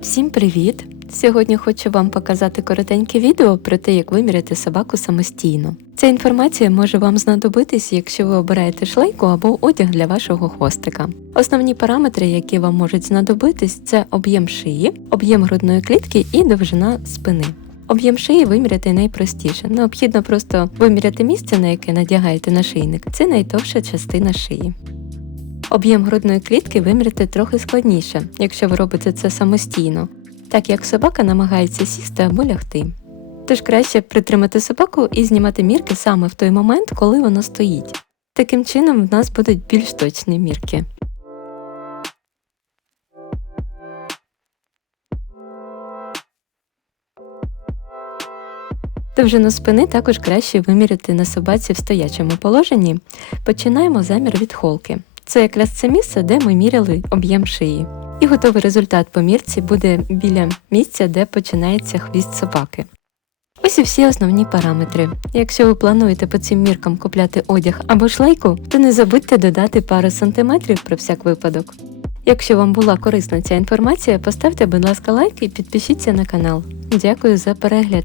Всім привіт! Сьогодні хочу вам показати коротеньке відео про те, як виміряти собаку самостійно. Ця інформація може вам знадобитись, якщо ви обираєте шлейку або одяг для вашого хвостика. Основні параметри, які вам можуть знадобитись, це об'єм шиї, об'єм грудної клітки і довжина спини. Об'єм шиї виміряти найпростіше. Необхідно просто виміряти місце, на яке надягаєте нашийник. Це найтовша частина шиї. Об'єм грудної клітки виміряти трохи складніше, якщо ви робите це самостійно, так як собака намагається сісти або лягти. Тож краще притримати собаку і знімати мірки саме в той момент, коли вона стоїть. Таким чином в нас будуть більш точні мірки. Довжину спини також краще виміряти на собаці в стоячому положенні. Починаємо замір від холки. Це якраз це місце, де ми міряли об'єм шиї. І готовий результат по мірці буде біля місця, де починається хвіст собаки. Ось і всі основні параметри. Якщо ви плануєте по цим міркам купляти одяг або шлейку, то не забудьте додати пару сантиметрів про всяк випадок. Якщо вам була корисна ця інформація, поставте, будь ласка, лайк і підпишіться на канал. Дякую за перегляд.